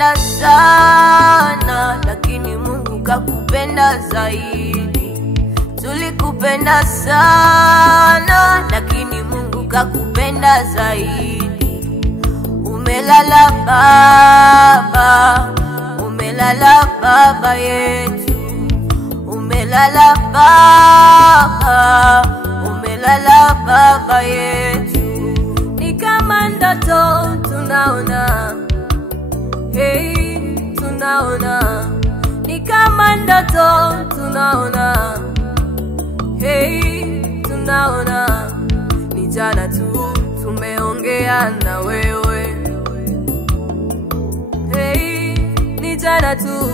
Tulikupenda sana lakini Mungu kakupenda zaidi. Tulikupenda sana lakini Mungu kakupenda zaidi. Umelala baba, umelala baba yetu. Umelala baba, umelala baba yetu. Ni kama ndoto tunaona, hey tunaona. Ni kama ndoto tunaona, hey tunaona. Ni jana tu tumeongea na wewe, hey ni jana tu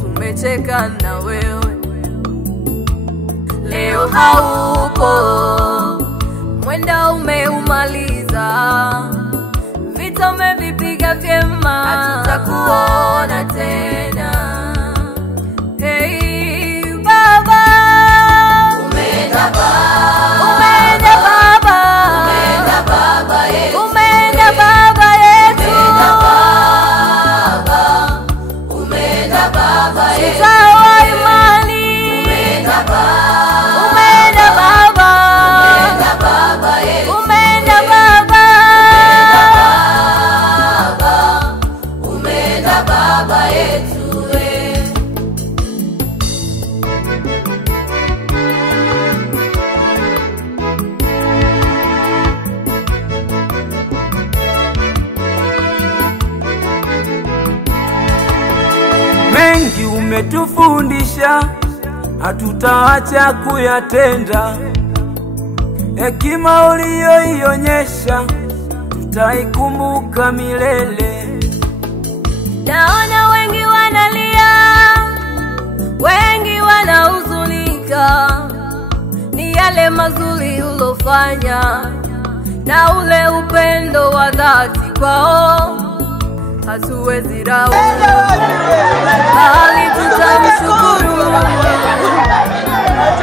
tumecheka na wewe. Leo haupo, mwenda umeumaliza, vita umevipiga vyema, hatutakuona tena. Hey baba, umeenda baba, umeenda baba, umeenda baba yetu, umeenda baba yetu, umeenda baba, umeenda baba yetu. Tutawa imani, umeenda baba, umeenda baba, umeenda baba yetu, umeenda baba, umeenda baba yetu. Mengi umetufundisha, hatutaacha kuyatenda. Hekima uliyoionyesha tutaikumbuka milele. Naona wengi wanalia, wengi wanahuzunika. Ni yale mazuri ulofanya na ule upendo wa dhati kwao, hatuwezi raumu, bali tutamshukuru,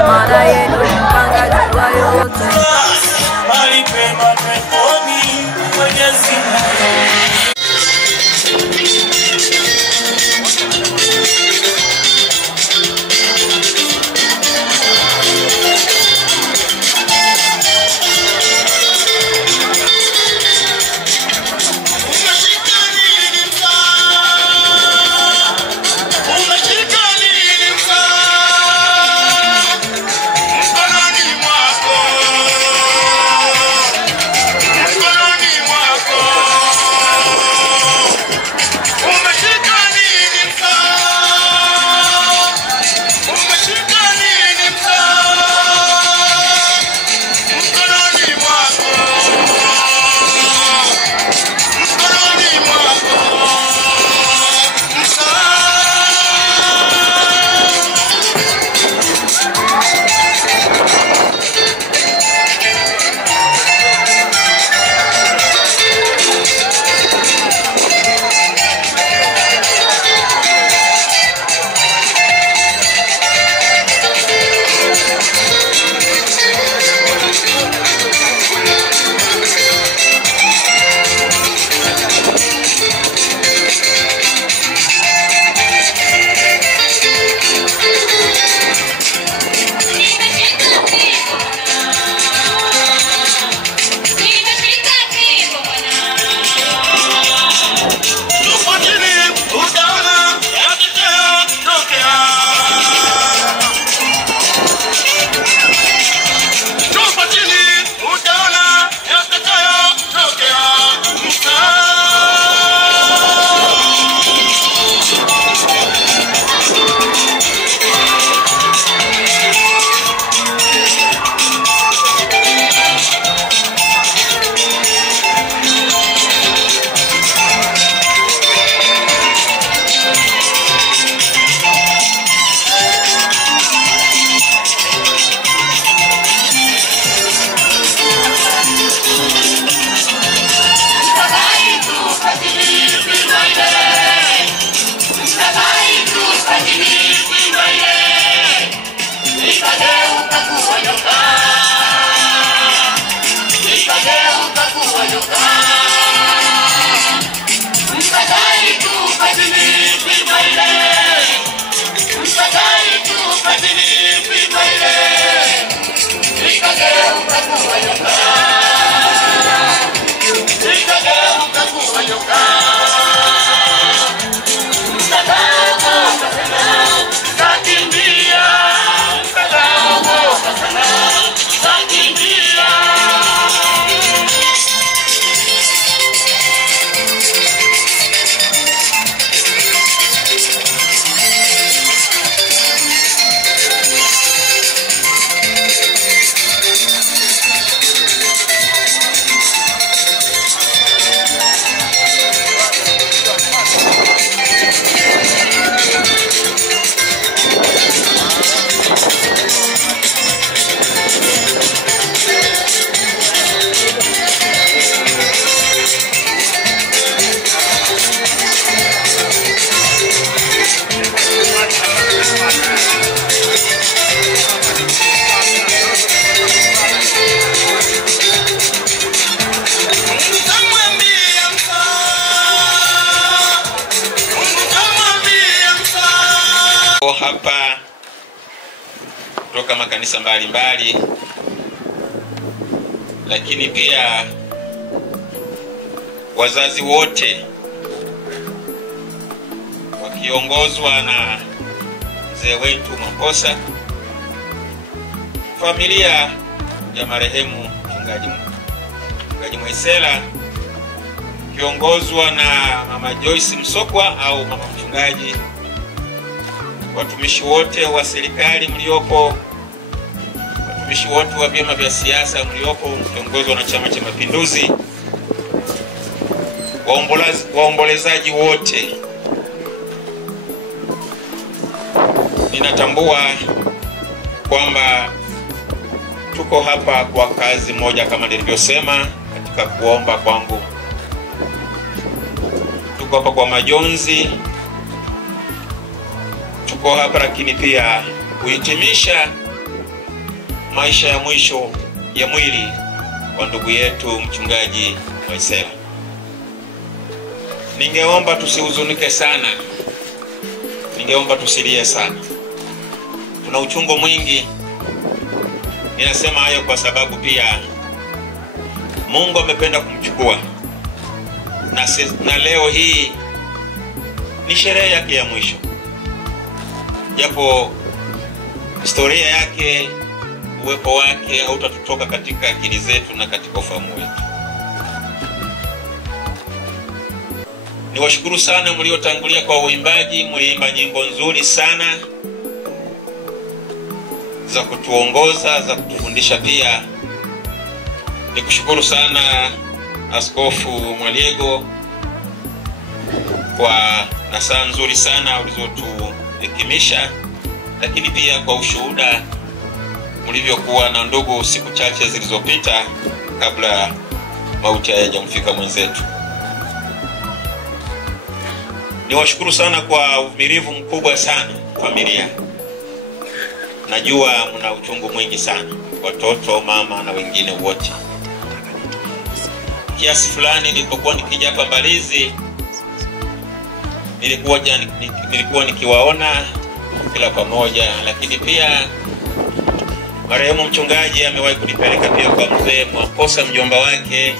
maana yeye ndo mpangaji wa yote. Alipema peponi Mwenyezi Mungu. Umeshika hapa kutoka makanisa mbalimbali, lakini pia wazazi wote wakiongozwa na mzee wetu Maposa, familia ya marehemu mchungaji Mwaisela kiongozwa na mama Joyce Msokwa au mama mchungaji, watumishi wote wa serikali mliopo, watumishi wote wa vyama vya siasa mliopo kiongozwa na Chama cha Mapinduzi, waombolezaji wote. Ninatambua kwamba tuko hapa kwa kazi moja kama nilivyosema katika kuomba kwangu. Tuko hapa kwa majonzi, tuko hapa lakini pia kuhitimisha maisha ya mwisho ya mwili wa ndugu yetu mchungaji Mwaisela. Ningeomba tusihuzunike sana, ningeomba tusilie sana. Tuna uchungu mwingi. Ninasema hayo kwa sababu pia Mungu amependa kumchukua, na leo hii ni sherehe yake ya mwisho. Japo historia yake, uwepo wake hautatutoka katika akili zetu na katika ufahamu wetu. Niwashukuru sana mliotangulia kwa uimbaji, mliimba nyimbo nzuri sana za kutuongoza, za kutufundisha pia. Nikushukuru sana Askofu Mwaliego kwa nasaha nzuri sana ulizotuhekimisha, lakini pia kwa ushuhuda mlivyokuwa na ndugu siku chache zilizopita kabla mauti hayajamfika mwenzetu. Niwashukuru sana kwa uvumilivu mkubwa sana familia. Najua mna uchungu mwingi sana, watoto, mama na wengine wote. Kiasi fulani nilipokuwa nikija hapa Mbalizi, nilikuwa nikiwaona kila pamoja, lakini pia marehemu mchungaji amewahi kunipeleka pia kwa mzee Maposa, mjomba wake.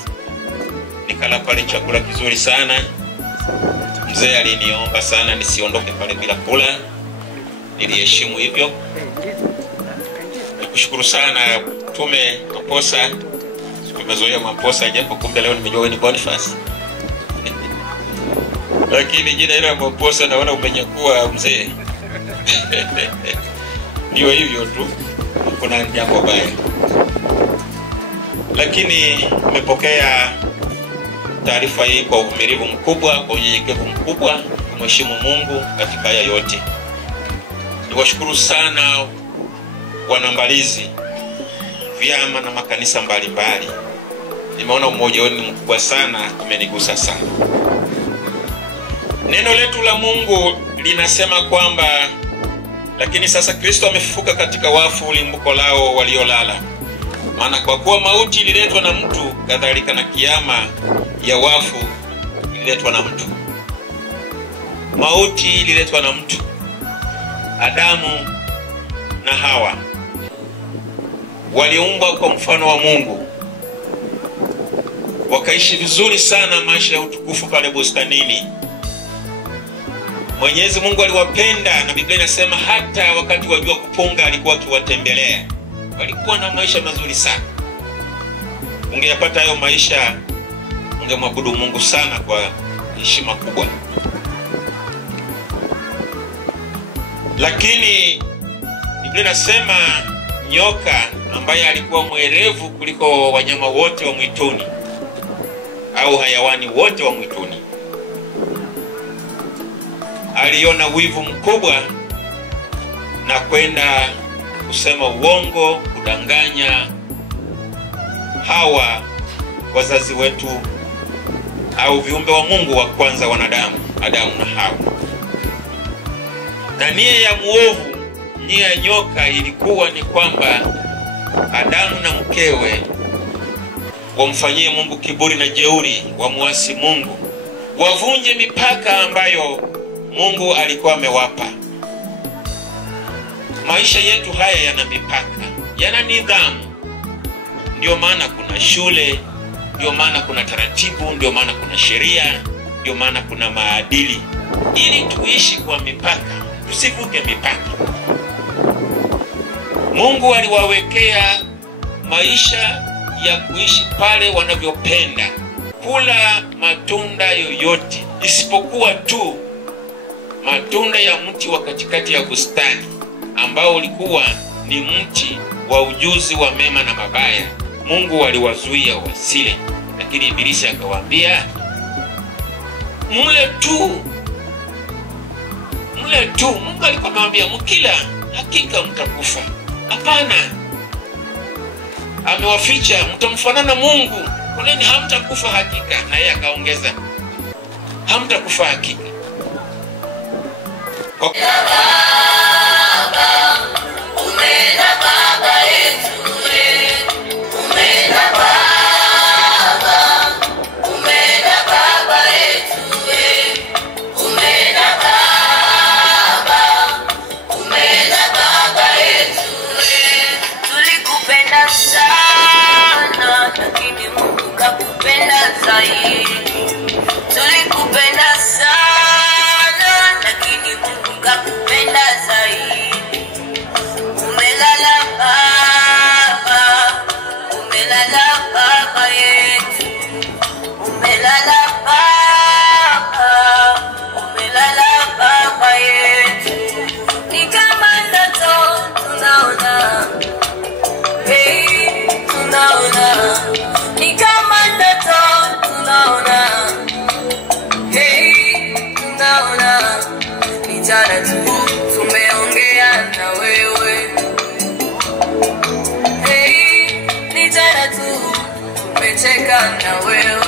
Nikala pale chakula kizuri sana. Mzee aliniomba sana nisiondoke pale bila kula. Niliheshimu hivyo. Nikushukuru sana tume Maposa. Tumezoea Maposa, japo kumbe leo nimejua ni Boniface. Lakini jina ile Maposa naona umenyakuwa mzee. Ndio hivyo tu, kuna jambo baya. Lakini nimepokea taarifa hii kwa uvumilivu mkubwa, kwa unyenyekevu mkubwa, kumheshimu Mungu katika haya yote. Niwashukuru sana wanambalizi, vyama na makanisa mbalimbali. Nimeona umoja wenu mkubwa sana, umenigusa sana. Neno letu la Mungu linasema kwamba lakini sasa Kristo amefufuka katika wafu, limbuko lao waliolala. Maana kwa kuwa mauti ililetwa na mtu, kadhalika na kiyama ya wafu ililetwa na mtu. Mauti ililetwa na mtu. Adamu na Hawa waliumbwa kwa mfano wa Mungu, wakaishi vizuri sana maisha ya utukufu pale bustanini. Mwenyezi Mungu aliwapenda, na Biblia inasema hata wakati wa jua kupunga alikuwa akiwatembelea. Walikuwa na maisha mazuri sana. Ungeyapata hayo maisha, ungemwabudu Mungu sana kwa heshima kubwa. Lakini Biblia inasema nyoka, ambaye alikuwa mwerevu kuliko wanyama wote wa mwituni au hayawani wote wa mwituni, aliona wivu mkubwa na kwenda kusema uongo, kudanganya Hawa, wazazi wetu au viumbe wa Mungu wa kwanza, wanadamu, Adamu na Hawa. Na nia ya muovu, nia ya nyoka ilikuwa ni kwamba Adamu na mkewe wamfanyie Mungu kiburi na jeuri, wamuasi Mungu, wavunje mipaka ambayo Mungu alikuwa amewapa. Maisha yetu haya yana mipaka, yana nidhamu. Ndio maana kuna shule, ndio maana kuna taratibu, ndio maana kuna sheria, ndio maana kuna maadili, ili tuishi kwa mipaka, tusivuke mipaka. Mungu aliwawekea maisha ya kuishi pale wanavyopenda, kula matunda yoyote isipokuwa tu matunda ya mti wa katikati ya bustani, ambao ulikuwa ni mti wa ujuzi wa mema na mabaya. Mungu aliwazuia wasile, lakini Ibilisi akawaambia, mle tu. Mungu alikuwa amemwambia, mkila hakika mtakufa. Hapana, amewaficha, mtamfanana Mungu, kuleni hamtakufa hakika. Na yeye akaongeza, hamtakufa hakika. Okay. Tulikupenda sana, lakini Mungu kakupenda zaidi. Umelala baba yetu, umelala baba yetu. Ni kama ndoto tunaona, hey, tunaona. Ni kama ndoto tunaona, hey, tunaona. Ni jana tu tumeongea na wewe, hey, ni jana tu tumecheka na wewe.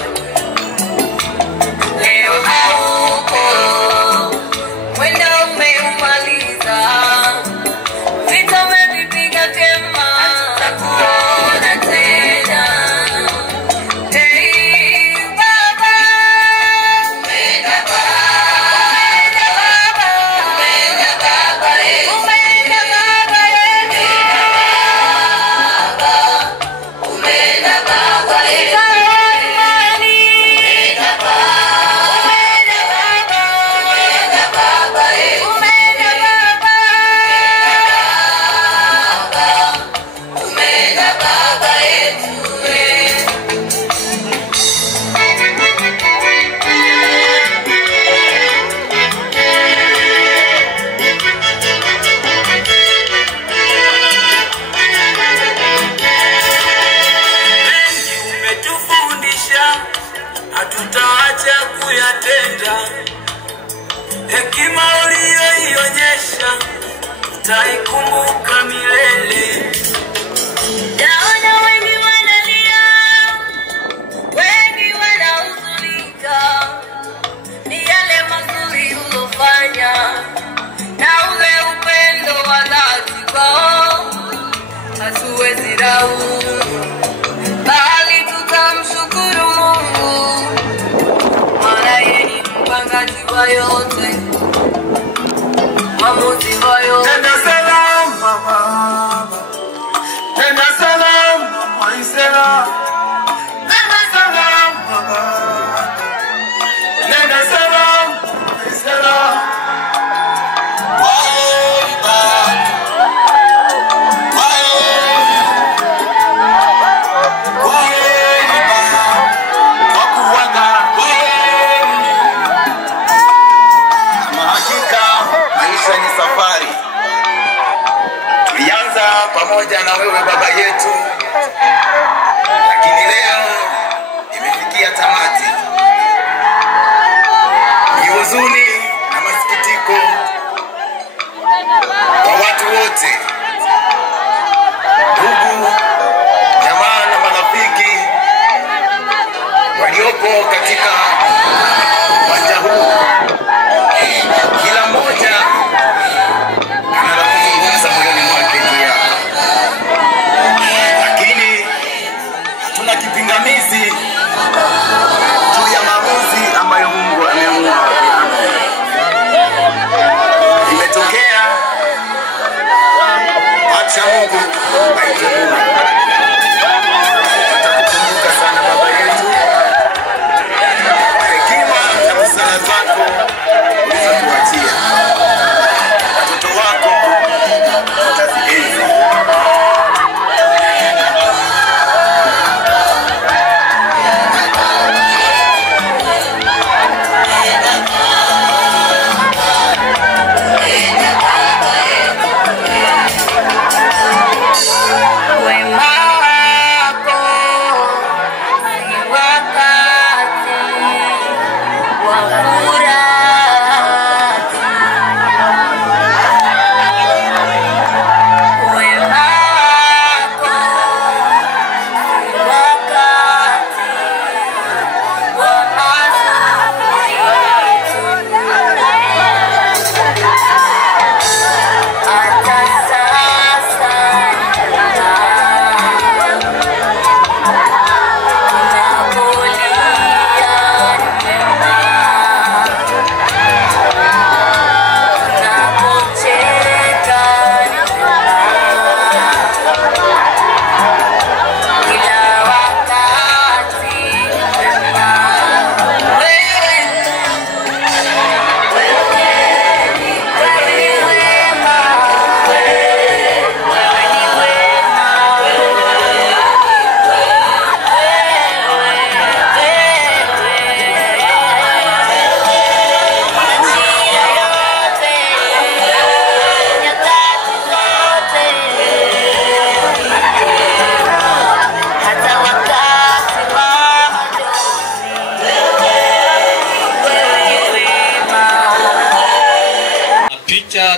Leo hauko, wenda umeumaliza, vita umevipiga tema, tutakuona tena. Hatutaacha kuyatenda, hekima uliyoionyesha tutaikumbuka milele. Naona wengi wanalia, wengi wanahuzunika, ni yale mazuri ulofanya na ule upendo wa dhati kwao, hatuwezi laumu, bali tutamshukuru Mungu, maana yeye ni mpangaji wa yote, mwamuzi wa yote. Nenda salama baba, nenda salama Maisela, nenda salama baba, nenda salama Maisela. Pamoja na wewe baba yetu, lakini leo imefikia tamati. Ni huzuni na masikitiko kwa watu wote, ndugu, jamaa na marafiki waliopo katika uwanja huu. Kila mmoja ana kuzungumza moyoni mwake juu yao, lakini hatuna kipingamizi juu ya maamuzi ambayo Mungu ameamua. Imetokea Tutakukumbuka sana baba yetu. Hekima na busara zako ulizotuachia. Watoto wako tutazienzi.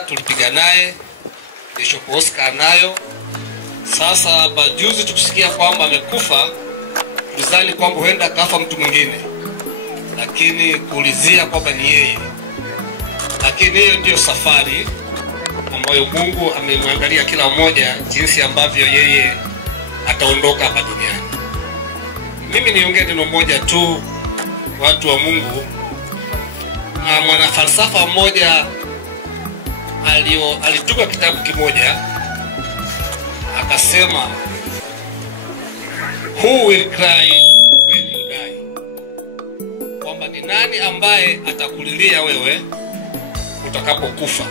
Tulipiga naye Bishop Oscar nayo. Sasa bajuzi tukusikia kwamba amekufa, tulizani kwamba huenda kafa mtu mwingine, lakini kuulizia kwamba ni yeye. Lakini hiyo ndio safari ambayo Mungu amemwangalia kila mmoja, jinsi ambavyo yeye ataondoka hapa duniani. Mimi niongee neno moja tu, watu wa Mungu. Mwana falsafa mmoja alituka kitabu kimoja, akasema, who will cry when you die? Kwamba ni nani ambaye atakulilia wewe utakapokufa?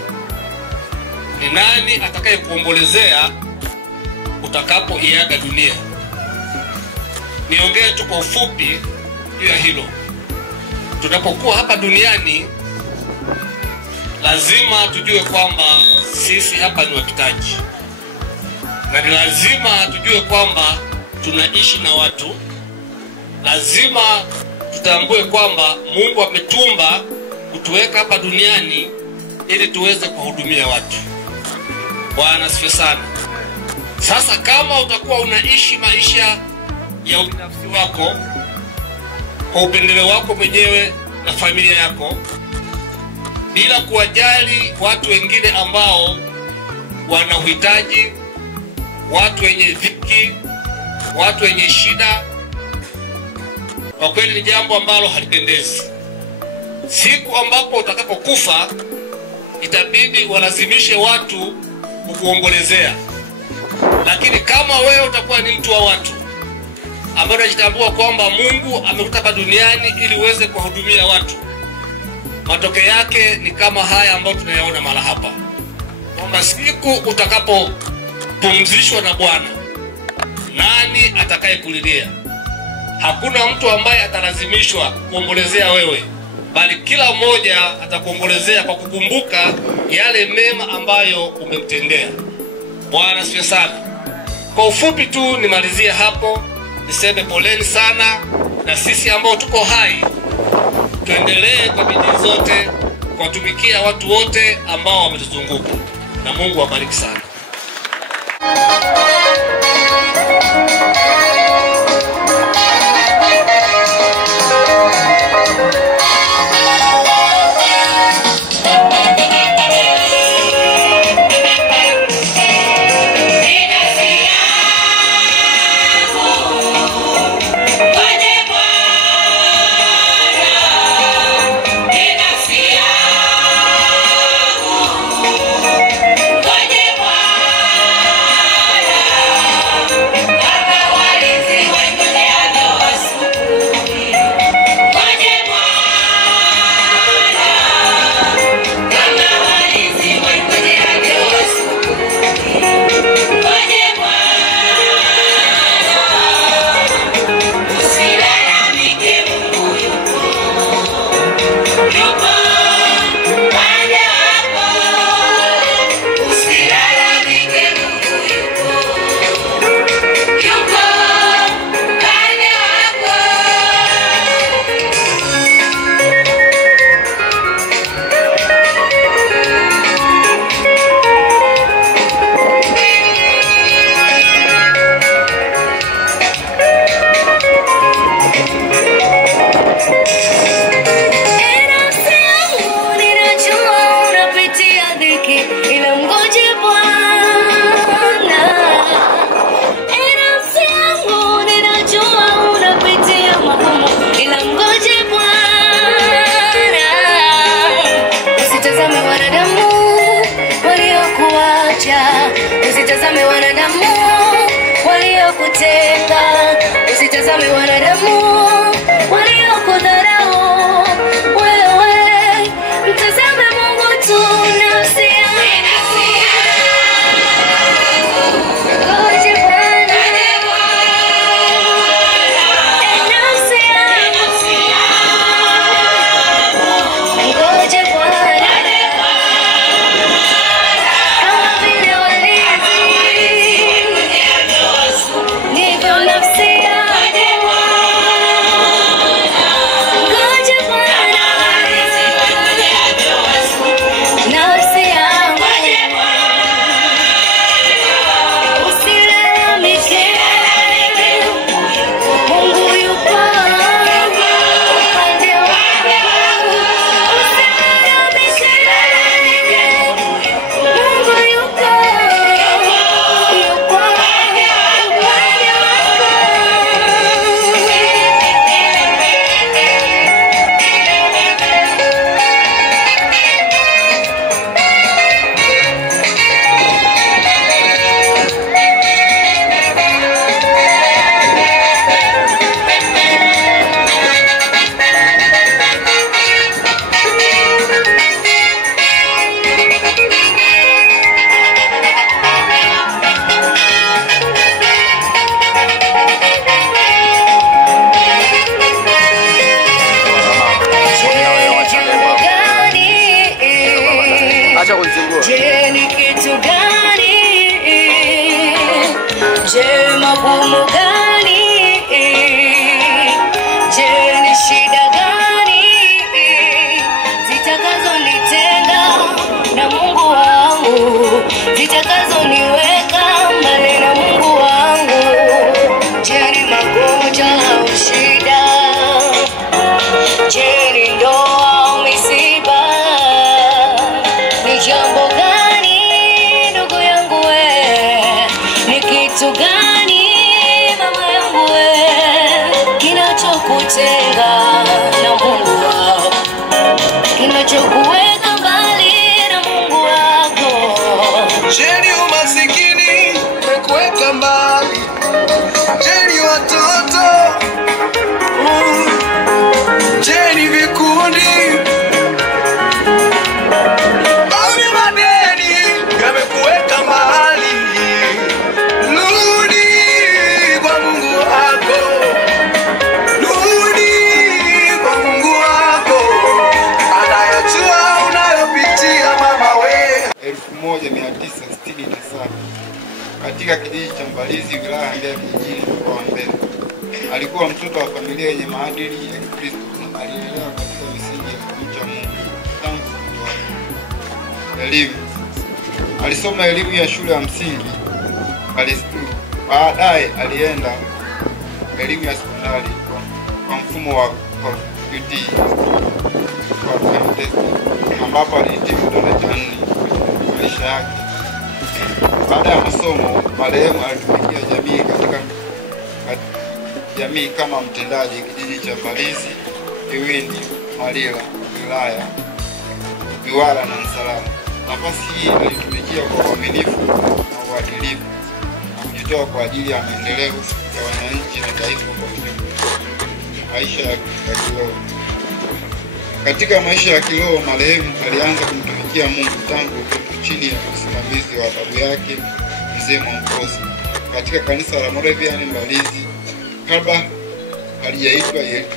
Ni nani atakayekuombolezea utakapoiaga dunia? Niongee tu kwa ufupi juu ya hilo. Tunapokuwa hapa duniani, lazima tujue kwamba sisi hapa ni wapitaji, na ni lazima tujue kwamba tunaishi na watu. Lazima tutambue kwamba Mungu ametumba kutuweka hapa duniani ili tuweze kuhudumia watu. Bwana asifiwe sana. Sasa kama utakuwa unaishi maisha ya ubinafsi wako, kwa upendeleo wako mwenyewe na familia yako, bila kuwajali watu wengine ambao wana uhitaji, watu wenye dhiki, watu wenye shida, kwa kweli ni jambo ambalo halipendezi. Siku ambapo utakapokufa, itabidi walazimishe watu kukuombolezea. Lakini kama wewe utakuwa ni mtu wa watu, ambaye unajitambua kwamba Mungu amekuta hapa duniani ili uweze kuhudumia watu, matokeo yake ni kama haya ambayo tunayaona mara hapa, kwamba siku utakapopumzishwa na Bwana, nani atakayekulilia? Hakuna mtu ambaye atalazimishwa kuombolezea wewe, bali kila mmoja atakuombolezea kwa kukumbuka yale mema ambayo umemtendea. Bwana asifiwe sana. Kwa ufupi tu nimalizie hapo, niseme poleni sana, na sisi ambao tuko hai tuendelee kwa bidii zote kuwatumikia watu wote ambao wametuzunguka, na Mungu awabariki sana. Bwana usitazame wanadamu waliokutenga, usitazame wanadamu waliokudharau. Wewe mtazame Mungu tu, nafsi yangu. Je, ni kitu gani? Je, magumu gani? Je, ni shida gani zitakazonitenga na Mungu wangu, zitakazoniweka mbali na Mungu wangu? Je, ni magonjwa au shida? Je, ni ndoa au misiba? Ni jambo gani ndugu yangu we? Ni kitu gani mama yangu we? Kinachokutenga na Mungu wako, kinachokuweka mbali na Mungu wako. Je, ni umasikini umekuweka mbali? Je, ni watoto? Je, ni vikundi? Au ni madeni yamekuweka mahali? Rudi kwa Mungu wako, rudi kwa Mungu wako, anayajua unayopitia mama we. 1967 katika kijiji cha Mbalizi, wilaya ya Mbeya vijijini, mkoa wa Mbeya. Alikuwa mtoto wa familia yenye maadili ya Kikristo na alilelewa katika misingi ya kumcha Mungu tangu utoto. Elimu. Alisoma elimu ya shule ya msingi Palestine. Baadaye alienda elimu ya sekondari kwa mfumo wa QT ambapo alihitimu daraja 4 maisha yake. Baada ya masomo, marehemu alitumikia jamii kama mtendaji kijiji cha Mbalizi, Iwindi, Malila, wilaya Viwala na Nsalala. Nafasi hii alitumikia kwa uaminifu na uadilifu na kujitoa kwa ajili ya maendeleo ya wananchi na taifa kwa ujumla. Maisha ya kiroho. Katika maisha ya kiroho, marehemu alianza kumtumikia Mungu tangu utoto chini ya usimamizi wa babu yake Mzee Mwamposa katika kanisa la Moravian Mbalizi kabla halijaitwa Yeriko.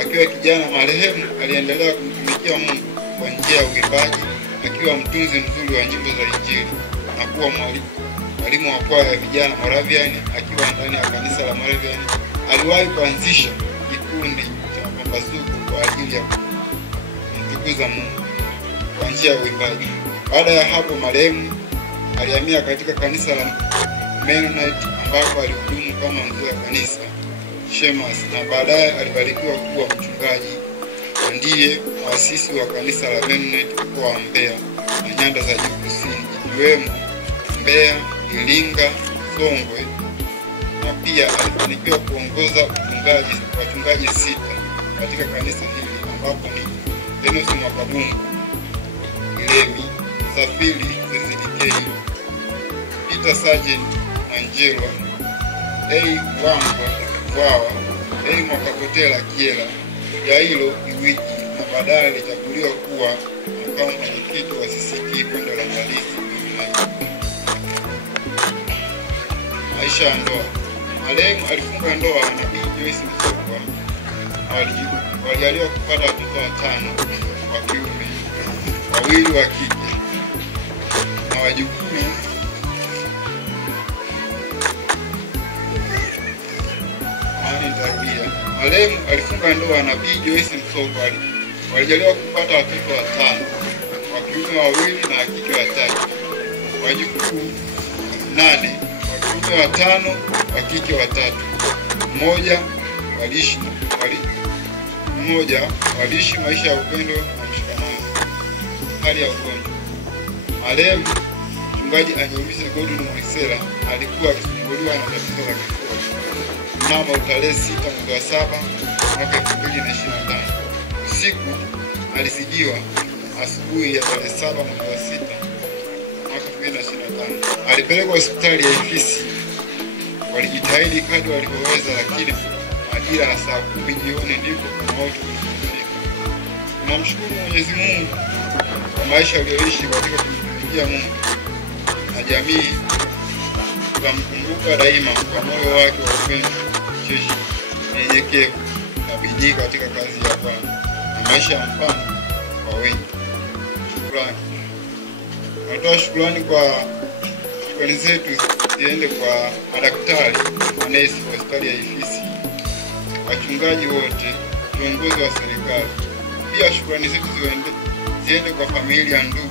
Akiwa kijana, marehemu aliendelea kumtumikia Mungu kwa njia ya uimbaji, akiwa mtunzi mzuri wa nyimbo za Injili na kuwa mwalimu wa kwaya ya vijana Moravian. Akiwa ndani ya kanisa la Moravian, aliwahi kuanzisha kikundi cha mapambazuko kwa ajili ya kumtukuza Mungu kwa njia ya uimbaji. Baada ya hapo, marehemu alihamia katika kanisa la Mennonite ambapo alihudumu kama mzee wa kanisa Shemas, na baadaye alibarikiwa kuwa mchungaji. Ndiye muasisi wa kanisa la Mennonite mkoa wa Mbeya na nyanda za juu kusini, ikiwemo Mbeya, Iringa, Songwe, na pia alifanikiwa kuongoza wachungaji 6 katika kanisa hili ambapo ni Enos Mwakabungu, Ilemi, Safiri, Zezidikei, Peter Sergeant Manjelwa, A. Wangwa Kwawa, A. Mwakapotela Kiela, Yailo Iwiji, na baadaye alichaguliwa kuwa makamu mwenyekiti wa CCT Bonde la Mbalizi. Maisha ya ndoa. Marehemu alifunga ndoa na Bi Joyce Msokwa. Walijaliwa kupata watoto 5 wa kiume, 2 wa kike na wajukuu. Marehemu alifunga ndoa na Bi Joyce Msokwa. Walijaliwa kupata watoto 5 wa kiume 2 na wa kike 3, wajukuu 8, wa kiume 5, wa kike 3. Mmoja waliishi maisha ya upendo na mshikamano. Hali ya ugonjwa. Marehemu Mchungaji Anyewise Godwin Mwisela alikuwa akisumbuliwa na tatizo la kifua. Mnamo tarehe 6 mwezi wa 7 mwaka 2025 usiku alisijiwa. Asubuhi ya tarehe 7 mwezi wa 6 mwaka 2025 alipelekwa hospitali ya Ifisi. Walijitahidi kadri walivyoweza, lakini majira ya saa 10 jioni ndipo mauti ulipofika. Tunamshukuru Mwenyezi Mungu kwa maisha aliyoishi katika kumtumikia Mungu na jamii. Tutamkumbuka daima kwa moyo wake wa upendo, cheshi, nyenyekevu na bidii katika kazi ya Bwana na maisha ya mfano kwa wengi. Shukrani. Natoa shukrani zetu ziende kwa madaktari, manesi wa hospitali ya Ifisi, wachungaji wote, viongozi wa serikali. Pia shukrani zetu ziende kwa familia, ndugu,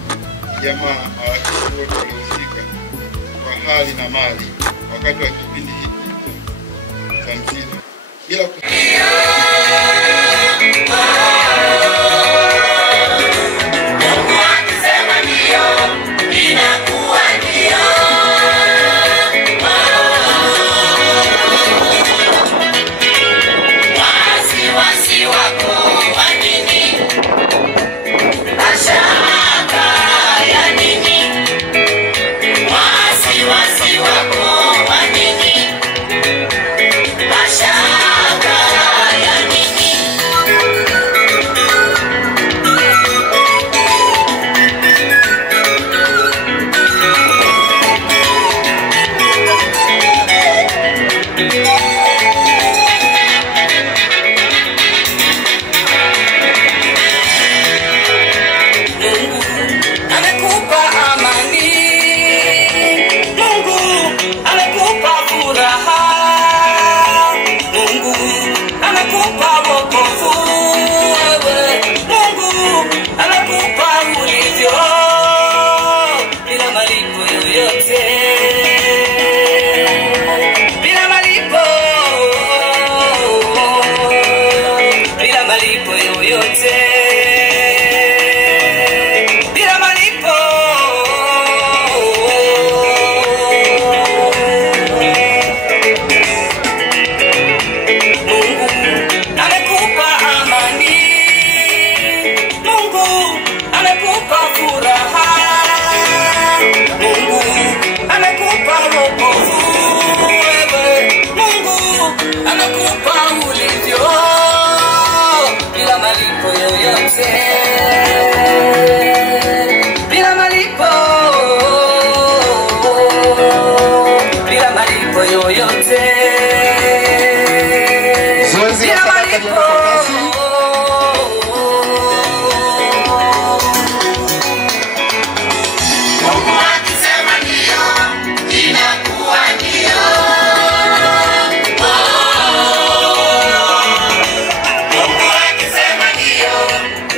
jamaa, marafiki wote waliohusika kwa hali na mali wakati wa kipindi hiki cha msiba. Bila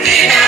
Ndio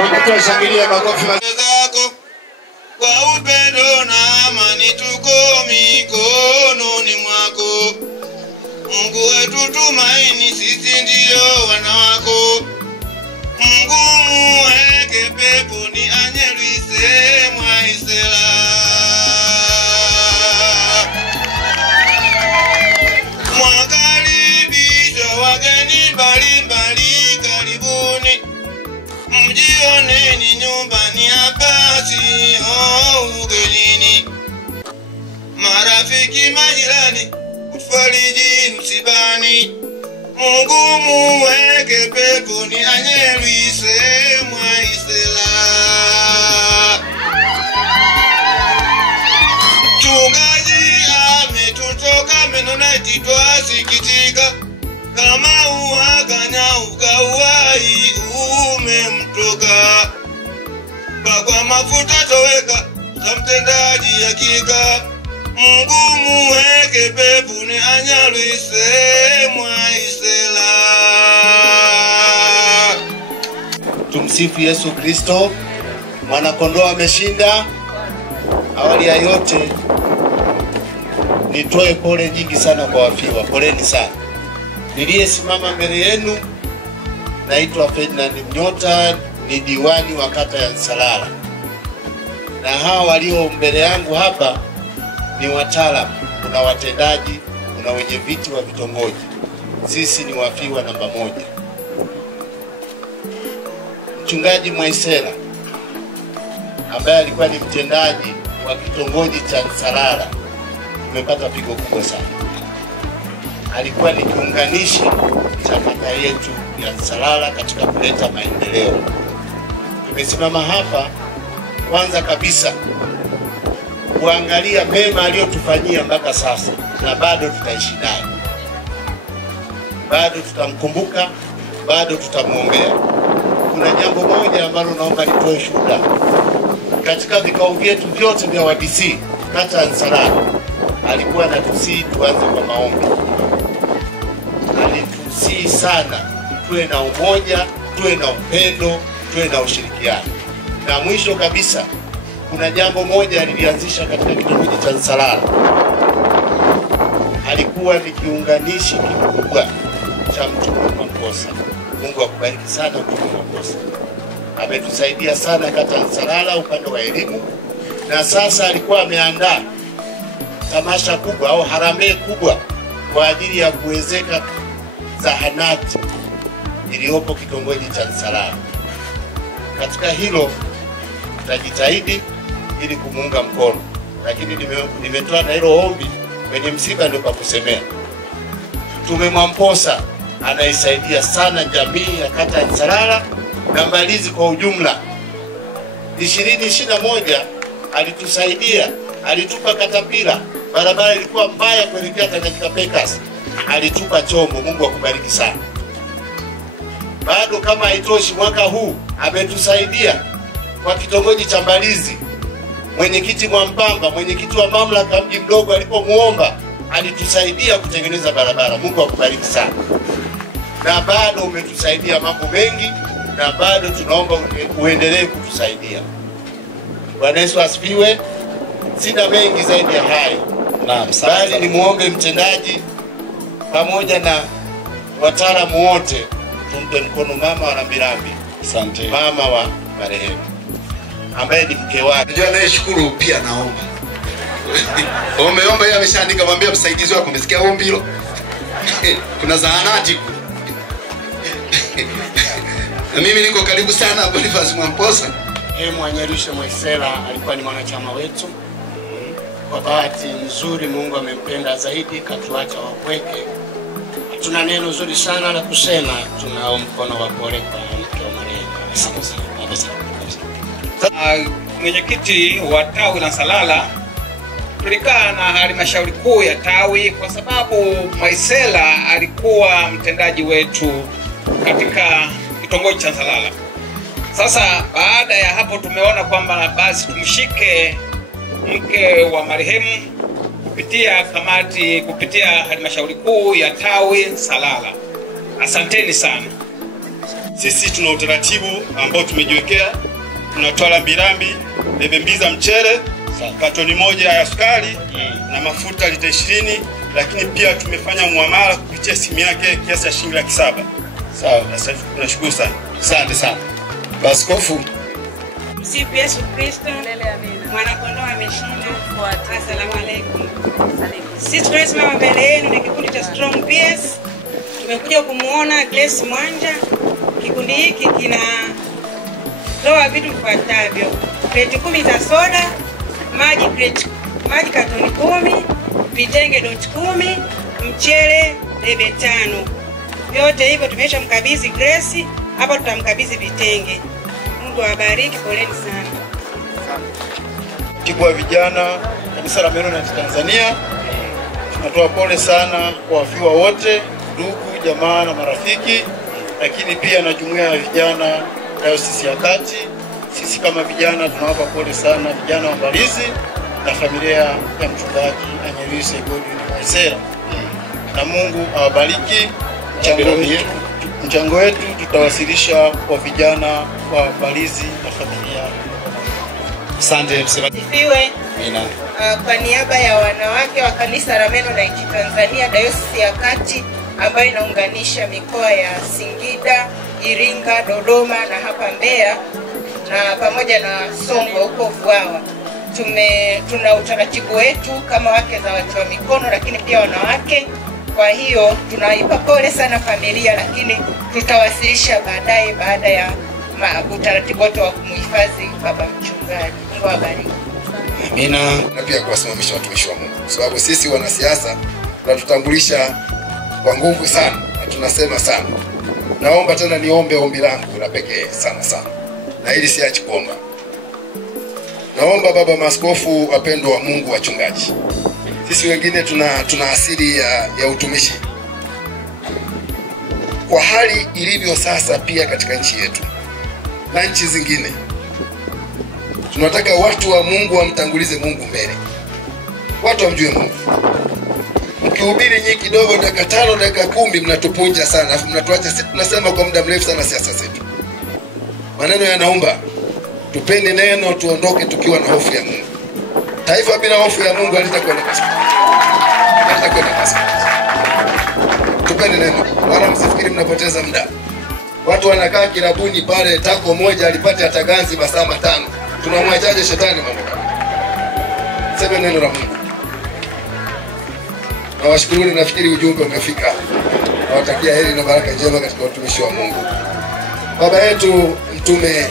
Naomba tuwashangilie makofi zako kwa upendo na amani, tuko mikononi mwako. Mungu wetu tumaini, sisi ndio wana wako. Mungu muweke peponi, anyelwise Mwaisela. Mwakaribisha wageni mbalimbali, karibuni mjioneni nyumbani hapa sio ugenini. Marafiki majirani, ufariji msibani. Mungu muweke peponi, anyelwise Mwaisela. Mchungaji ametutoka Mennonite, twasikitika. Kama uwaganya ukauwai umemtoka. Kwa mafuta toweka za mtendaji hakika. Mungu muweke peponi, anyalwise Mwaisela. Tumsifu Yesu Kristo. Mwanakondoo ameshinda. Awali ya yote nitoe pole nyingi sana kwa wafiwa. Poleni sana. Niliyesimama mbele yenu naitwa Ferdinand Mnyota, ni diwani wa kata ya Nsalala. Na hawa walio mbele yangu hapa ni wataalamu, kuna watendaji, kuna wenye viti wa vitongoji. Sisi ni wafiwa namba 1. Mchungaji Mwaisela ambaye alikuwa ni mtendaji wa kitongoji cha Nsalala, tumepata pigo kubwa sana. Alikuwa ni kiunganishi cha kata yetu ya Nsalala katika kuleta maendeleo. Tumesimama hapa kwanza kabisa kuangalia mema aliyotufanyia mpaka sasa, na bado tutaishi naye, bado tutamkumbuka, bado tutamuombea. Kuna jambo moja ambalo naomba nitoe shuhuda. Katika vikao vyetu vyote vya WDC kata ya Nsalala, alikuwa anatusii tuanze kwa maombi. Alitusii sana tuwe na umoja, tuwe na upendo, tuwe na ushirikiano. Na mwisho kabisa, kuna jambo moja alilianzisha katika kitongoji cha Nsalala. Alikuwa ni kiunganishi kikubwa cha Mtume Mwamposa. Mungu akubariki sana Mtume Mwamposa. Ametusaidia sana kata ya Nsalala upande wa elimu, na sasa alikuwa ameandaa tamasha kubwa au harambee kubwa kwa ajili ya kuwezeka zahanati iliyopo kitongoji cha Nsalala. Katika hilo tutajitahidi ili kumuunga mkono, lakini nimetoa na hilo ombi kwenye msiba ndio kwa kusemea. Mtume Mwamposa anaisaidia sana jamii ya kata ya Nsalala na Mbalizi kwa ujumla. 2021 alitusaidia, alitupa katapila, barabara ilikuwa mbaya kuelekea Tanganyika Pekas, alitupa chombo. Mungu akubariki sana. Bado kama haitoshi, mwaka huu ametusaidia kwa kitongoji cha Mbalizi. Mwenyekiti Mwampamba, mwenyekiti wa mamlaka mji mdogo, alipomuomba alitusaidia kutengeneza barabara. Mungu akubariki sana. Na bado umetusaidia mambo mengi, na bado tunaomba uendelee kutusaidia. Bwana Yesu asifiwe. Sina mengi zaidi ya hayo. Naam, bali ni muombe mtendaji pamoja na wataalamu wote tumpe mkono mama wa Rambirambi. Asante. Mama wa marehemu ambaye ni mke wake. Najua anayeshukuru pia naomba. Omba yeye ameshaandika, mwambie msaidizi wako umesikia ombi hilo. Kuna zahanati. Na mimi niko karibu sana Boniface Mwamposa. Mwanyarusha Mwaisela alikuwa ni mwanachama wetu. Kwa bahati nzuri Mungu amempenda zaidi, katuacha wapweke. Tuna neno zuri sana la kusema, tunao mkono wa pole kwa mke wa marehemu. Mwenyekiti wa tawi la Nsalala, tulikaa na halmashauri kuu ya tawi kwa sababu Mwaisela alikuwa mtendaji wetu katika kitongoji cha Nsalala. Sasa baada ya hapo tumeona kwamba basi tumshike mke wa marehemu kupitia kamati, kupitia halmashauri kuu ya tawi Nsalala. Asanteni sana. Sisi tuna utaratibu ambao tumejiwekea. Tunatoa rambirambi, bebe mbili za mchele, katoni moja ya sukari na mafuta lita 20, lakini pia tumefanya muamala kupitia simu yake kiasi cha shilingi 700,000. Sawa, tunashukuru sana. Asante sana. Baskofu. Msifu Yesu Kristo. Mwana kondoo ameshinda. Asalamu alaykum. Sisi tunasimama mbele yenu ni kikundi cha Strong PS. Tumekuja kumuona Grace Mwanja. Kikundi hiki kinatoa vitu vifuatavyo: kreti 10 za soda, maji katoni 10, vitenge doti 10, mchele debe 5. Vyote hivyo tumeshamkabidhi Grace. Hapa tutamkabidhi vitenge. Mungu awabariki, poleni sana. Katibu wa vijana kanisa la Mennonite Tanzania, tunatoa pole sana kwa wafiwa wote, ndugu, jamaa na marafiki, lakini pia na jumuiya ya vijana Dayosisi ya Kati. Sisi kama vijana tunawapa pole sana vijana wa Mbalizi na familia ya mchungaji Anyelius Godwin Mwaisera. Na Mungu awabariki. Mchango wetu tutawasilisha kwa vijana wa Mbalizi na familia. Asante. Sifiwe. Kwa niaba ya wanawake wa kanisa la Mennonite Tanzania Dayosisi ya Kati ambayo inaunganisha mikoa ya Singida, Iringa, Dodoma na hapa Mbeya na pamoja na Songwe huko Vwawa, tuna utaratibu wetu kama wake za watu wa mikono, lakini pia wanawake. Kwa hiyo tunaipa pole sana familia, lakini tutawasilisha baadaye baada ya utaratibu wote wa kumhifadhi baba mchungaji. Mungu awabariki. Amina. Na pia kuwasimamisha watumishi wa Mungu, kwa sababu sisi wanasiasa tunatutambulisha kwa nguvu sana na tunasema sana. Naomba tena niombe ombi langu la pekee sana sana, na ili siachi kuomba. Naomba baba maaskofu wapendwa wa Mungu, wachungaji, sisi wengine tuna asili ya utumishi. Kwa hali ilivyo sasa pia katika nchi yetu na nchi zingine, tunataka watu wa Mungu wamtangulize Mungu mbele. Watu wamjue Mungu. Mkihubiri nyinyi kidogo, dakika 5, dakika 10, mnatupunja sana, alafu mnatuacha sisi tunasema kwa muda mrefu sana siasa zetu. Maneno yanaomba tupende neno, tuondoke tukiwa na hofu ya Mungu. Taifa bila hofu ya Mungu halitakwenda kasi. Tupende neno, wala msifikiri mnapoteza muda. Watu wanakaa kilabuni pale, tako moja alipata ataganzi masaa 5. Tunamwachaje shetani mambo kama? Sema neno la Mungu. Nawashukuruni, nafikiri ujumbe umefika. Nawatakia heri na baraka njema katika utumishi wa Mungu. Baba yetu Mtume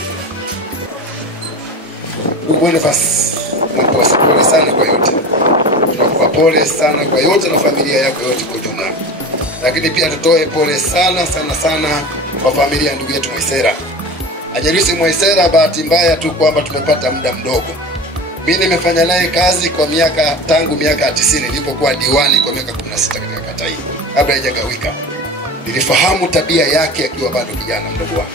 Boniface, Mungu asifiwe sana kwa yote. Tunakupa pole sana kwa yote na familia yako yote kwa ujumla. Lakini pia tutoe pole sana kwa familia ya ndugu yetu Mwaisera. Anyelius Mwaisera, bahati mbaya tu kwamba tumepata muda mdogo. Mimi nimefanya naye kazi kwa tangu miaka 90 nilipokuwa diwani kwa miaka 16 katika kata hii kabla haijagawika. Nilifahamu tabia yake akiwa bado kijana mdogo wangu.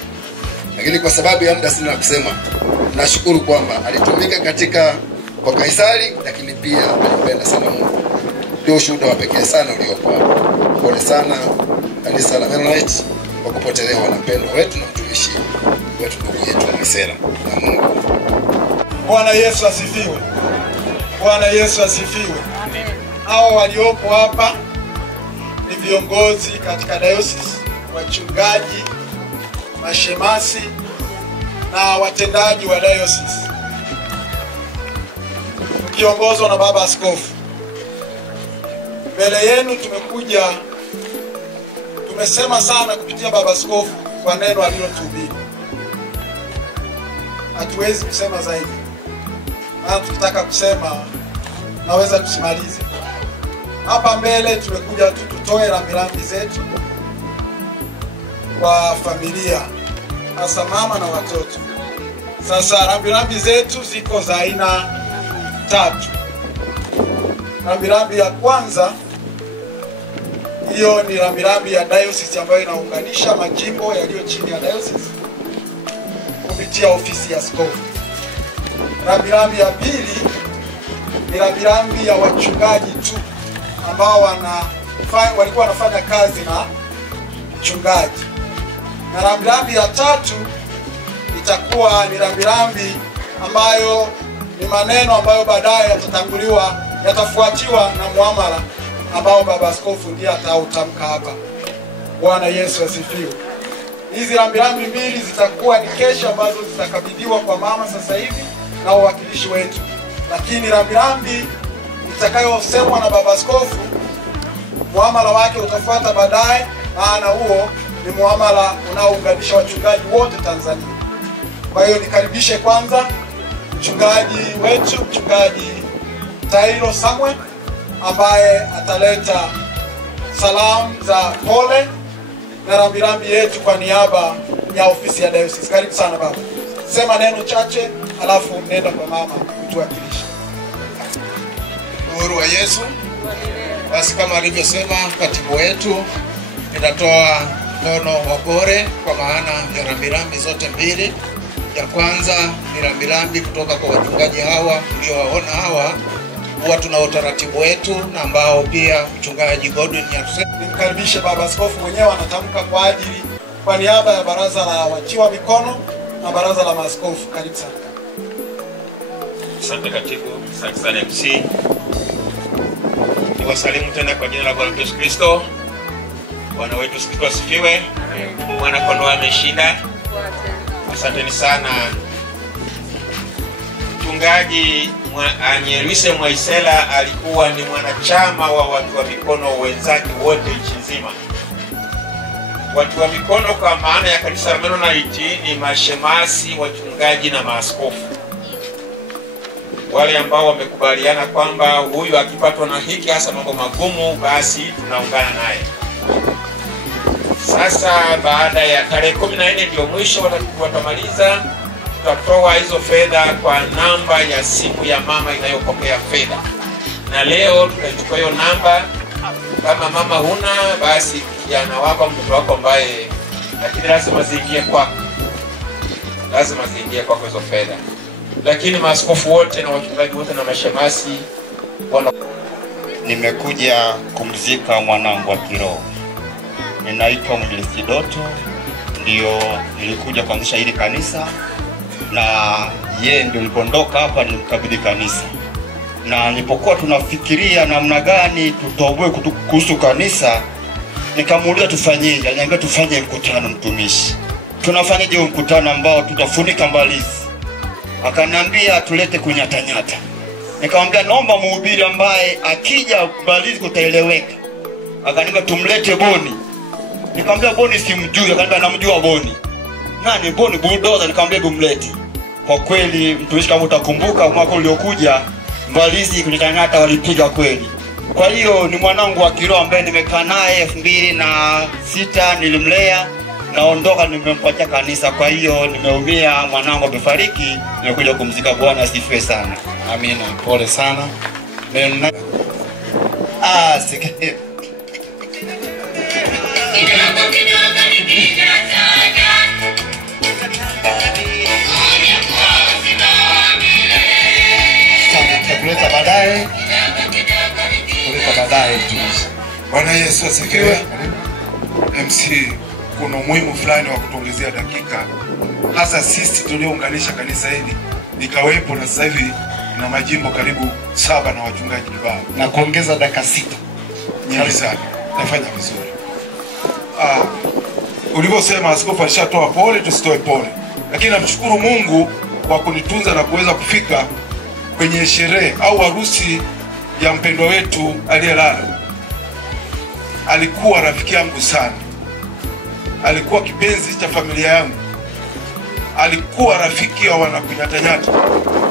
Lakini kwa sababu ya muda sina kusema, nashukuru kwamba alitumika kwa Kaisari, lakini pia alipenda sana Mungu. Ndio ushuhuda wa pekee sana uliopo. Pole sana kanisa la Mennonite kwa kupotelewa na mpendwa wetu na mtumishi wetu ndugu yetu Mwaisera na Mungu. Bwana Yesu asifiwe. Bwana Yesu asifiwe. Amen. Hao waliopo hapa ni viongozi katika dayosisi, wachungaji, mashemasi na watendaji wa dayosisi, ukiongozwa na baba askofu. Mbele yenu tumesema sana kupitia baba askofu kwa neno alilotuhubiri. Hatuwezi kusema zaidi. Na tukitaka kusema naweza tusimalize. Hapa mbele tumekuja tutoe rambirambi zetu kwa familia, hasa mama na watoto. Sasa rambirambi zetu ziko za aina 3. Rambirambi ya kwanza, hiyo ni rambirambi ya dayosisi ambayo inaunganisha majimbo yaliyo chini ya dayosisi kupitia ofisi ya askofu. Rambirambi ya pili ni rambirambi ya wachungaji tu ambao walikuwa wanafanya kazi na mchungaji. na rambirambi ya tatu itakuwa ni rambirambi ambayo ni maneno ambayo baadaye yatafuatiwa na muamala ambao baba askofu ndiye atautamka hapa. Bwana Yesu asifiwe. Hizi rambirambi mbili zitakuwa ni kesho ambazo zitakabidhiwa kwa mama sasa hivi na wawakilishi wetu, lakini rambirambi itakayosemwa na baba askofu muamala wake utafuata baadaye, maana huo ni muamala unaounganisha wachungaji wote Tanzania. Kwa hiyo nikaribishe kwanza mchungaji wetu, mchungaji Tairo Samuel, ambaye ataleta salamu za pole na rambirambi yetu kwa niaba ya ofisi ya diocese. Karibu sana baba. Sema neno chache alafu nenda kwa mama kutuwakilisha. Uhuru wa Yesu. Basi kama alivyosema katibu wetu, nitatoa mkono wa pole kwa maana ya rambirambi zote mbili. Ya kwanza ni rambirambi kutoka kwa wachungaji hawa mliowaona hawa. Huwa tuna utaratibu wetu na ambao pia mchungaji Godwin Nyatusema. Nimkaribishe baba askofu mwenyewe anatamka kwa niaba ya baraza la watiwa mikono na baraza la maaskofu. Karibu sana. Asante katibu, asante sana MC. Niwasalimu tena kwa jina la Bwana Yesu Kristo. Bwana wetu siku asifiwe. Mwana kondoo ameshinda. Asanteni sana. Mchungaji Anyelwise Mwaisela alikuwa ni mwanachama wa watu wa mikono wenzake wote nchi nzima. Watu wa mikono kwa maana ya kanisa la Mennonite ni mashemasi, wachungaji na maaskofu. Wale ambao wamekubaliana kwamba huyu akipatwa na hiki hasa mambo magumu basi tunaungana naye. Sasa baada ya tarehe 14 ndio mwisho watamaliza, tutatoa hizo fedha kwa namba ya simu ya mama inayopokea fedha. Na leo tutachukua hiyo namba. Kama mama huna basi kijana wako, mtoto wako ambaye, lakini lazima ziingie kwako. Lazima ziingie kwako hizo fedha. Lakini maaskofu wote na wachungaji wote na mashemasi nimekuja kumzika mwanangu wa kiroho. Ninaitwa Mwinjilisti Doto, ndio nilikuja kuanzisha hili kanisa na yeye ndio nilipoondoka hapa nilikabidhi kanisa. Na nilipokuwa tunafikiria namna gani tutoboe kuhusu kanisa, nikamuuliza tufanyeje. Aliniambia tufanye mkutano mtumishi. Tunafanyaje mkutano ambao tutafunika Mbalizi? Akaniambia tulete kunyatanyata. Nikamwambia naomba mhubiri ambaye akija Mbalizi kutaeleweka. Akaniambia tumlete Boni. Nikamwambia Boni simjui. Akaniambia namjua Boni. Nani Boni? Bulldozer. Nikamwambia bumlete. Kwa kweli mtumishi, kama utakumbuka mwaka uliokuja Mbalizi kunyatanyata walipiga kweli. Kwa hiyo ni mwanangu wa kiroho ambaye nimekaa naye 2006 nilimlea, naondoka nimempatia kanisa. Kwa hiyo nimeumia, mwanangu amefariki, nimekuja kumzika. Bwana asifiwe sana. Amina. Pole sana. Sikia. Kuleta baadaye. Kuleta baadaye tu. Bwana Yesu asifiwe. MC, kuna umuhimu fulani wa kutuongezea dakika, hasa sisi tuliounganisha kanisa hili nikawepo, na sasa hivi na majimbo karibu 7 na wachungaji kibao, na kuongeza dakika 6 nyingi sana. Nafanya vizuri. Ulivyosema askofu alishatoa pole, tusitoe pole, lakini namshukuru Mungu kwa kunitunza na kuweza kufika kwenye sherehe au harusi ya mpendwa wetu aliyelala. Alikuwa rafiki yangu sana, alikuwa kipenzi cha familia yangu, alikuwa rafiki wa wanakunyatanyata,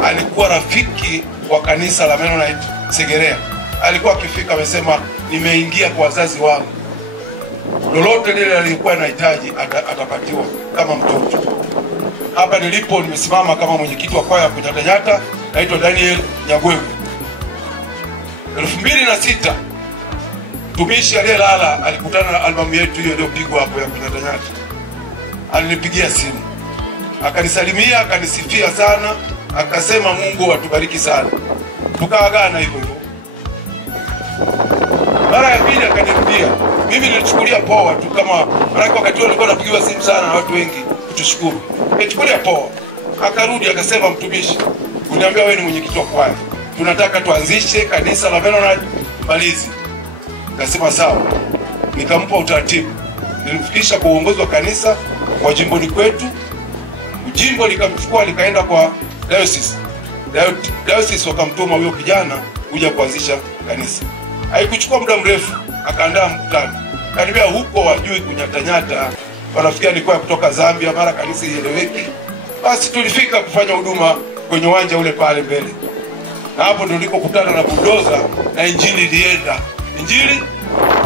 alikuwa rafiki wa kanisa la Mennonite Segerea. Alikuwa akifika amesema nimeingia kwa wazazi wangu, lolote lile alikuwa anahitaji atapatiwa kama mtoto. Hapa nilipo nimesimama kama mwenyekiti wa kwaya ya kunyatanyata, naitwa Daniel Nyagwewe. 2006 tumishi aliyelala alikutana na albamu yetu hiyo iliyopigwa hapo ya kunyatanyata. Alinipigia simu, akanisalimia, akanisifia sana, akasema Mungu atubariki sana. Tukaagana hivyo hivyo. Mara ya pili akanirudia, Mimi nilichukulia poa tu, kama maana wakati huo nilikuwa napigiwa simu sana na watu wengi kutushukuru. Nilichukulia poa. Akarudi akasema, mtumishi, uniambia wewe ni mwenyekiti wa kwaya, tunataka tuanzishe kanisa la Mennonite Mbalizi. Nikasema sawa. Nikampa utaratibu. Nilimfikisha kwa uongozi wa kanisa wa jimboni kwetu. Jimbo likamchukua likaenda kwa diocese. Diocese wakamtuma huyo kijana kuja kuanzisha kanisa. Haikuchukua muda mrefu akaandaa mkutano. Kanibia huko wajui kunyatanyata, wanafikia nilikuwa kutoka Zambia, mara kanisa ieleweki. Basi tulifika kufanya huduma kwenye uwanja ule pale mbele. Na hapo ndio nilikokutana na bulldozer na injili ilienda. Injili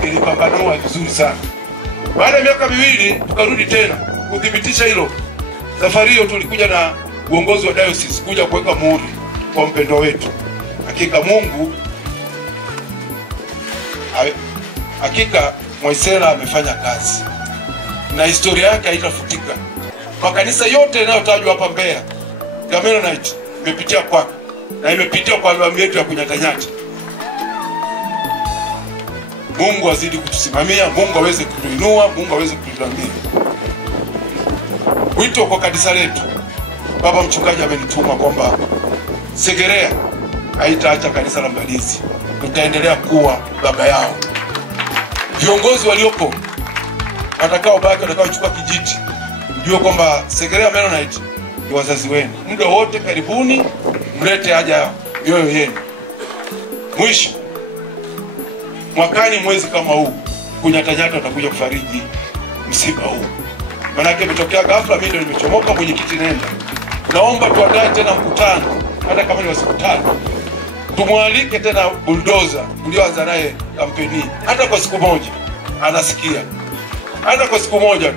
ilipambanua vizuri sana. Baada ya miaka miwili tukarudi tena kudhibitisha hilo. Safari hiyo tulikuja na uongozi wa diocese kuja kuweka muhuri kwa mpendwa wetu. Hakika Mwaisela amefanya kazi na historia yake haitafutika. Makanisa yote yanayotajwa hapa Mbeya ya Mennonite imepitia kwake na imepitia kwa albamu yetu ya kunyatanyata. Mungu azidi kutusimamia, Mungu aweze kutuinua, Mungu aweze kutuinua. Wito kwa kanisa letu, baba mchungaji amenituma kwamba Segerea haitaacha kanisa la Mbalizi, tutaendelea kuwa baba yao. Viongozi waliopo watakao baki, watakao chukua kijiti, mjue kwamba Segerea Mennonite ni wazazi wenu. Muda wote karibuni mlete haja mioyo yenu. Mwisho mwakani mwezi kama huu kunyatanyata watakuja kufariji msiba huu. Manake imetokea ghafla, mimi ndio nimechomoka, mwenyekiti nenda. Naomba tuandae tena mkutano hata kama ni wa siku 5. Tumwalike tena bulldozer ulioanza naye kampeni hata kwa siku moja. Anasikia. Hata kwa siku moja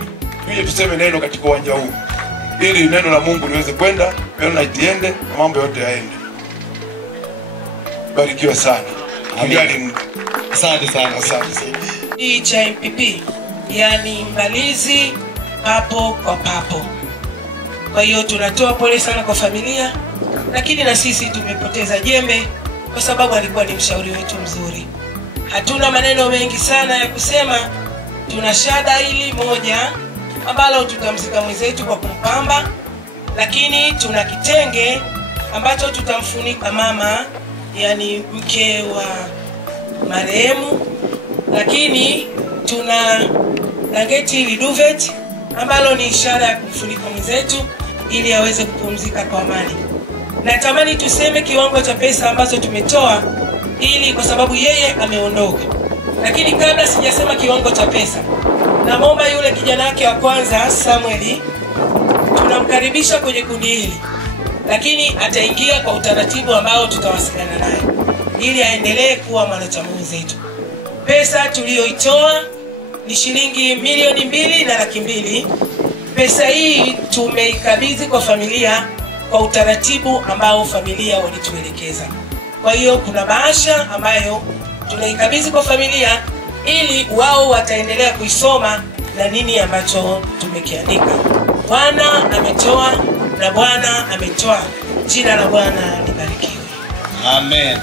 tuje tuseme neno katika uwanja huu, ili neno la Mungu liweze kwenda, Mennonite iende na mambo yote yaende. Barikiwe sana. Angali Mungu. Asante sana. Hii cha MPP, yani Mbalizi papo kwa papo. Kwa hiyo tunatoa pole sana kwa familia, lakini na sisi tumepoteza jembe kwa sababu alikuwa ni mshauri wetu mzuri. Hatuna maneno mengi sana ya kusema. Tuna shada hili moja ambalo tutamzika mwenzetu kwa kumpamba, lakini tuna kitenge ambacho tutamfunika mama, yani mke wa marehemu, lakini tuna blanketi hili duvet ambalo ni ishara ya kumfunika mwenzetu ili aweze kupumzika kwa amani. Natamani tuseme kiwango cha pesa ambazo tumetoa ili kwa sababu yeye ameondoka. Lakini kabla sijasema kiwango cha pesa, naomba yule kijana wake wa kwanza Samueli tunamkaribisha kwenye kundi hili. Lakini ataingia kwa utaratibu ambao tutawasiliana naye ili aendelee kuwa mwanachama wetu. Pesa tuliyoitoa ni shilingi 2,200,000. Pesa hii tumeikabidhi kwa familia kwa utaratibu ambao familia walituelekeza. Kwa hiyo kuna bahasha ambayo tunaikabidhi kwa familia ili wao wataendelea kuisoma na nini ambacho tumekiandika. Bwana ametoa na Bwana ametoa. Jina la Bwana libarikiwe. Amen.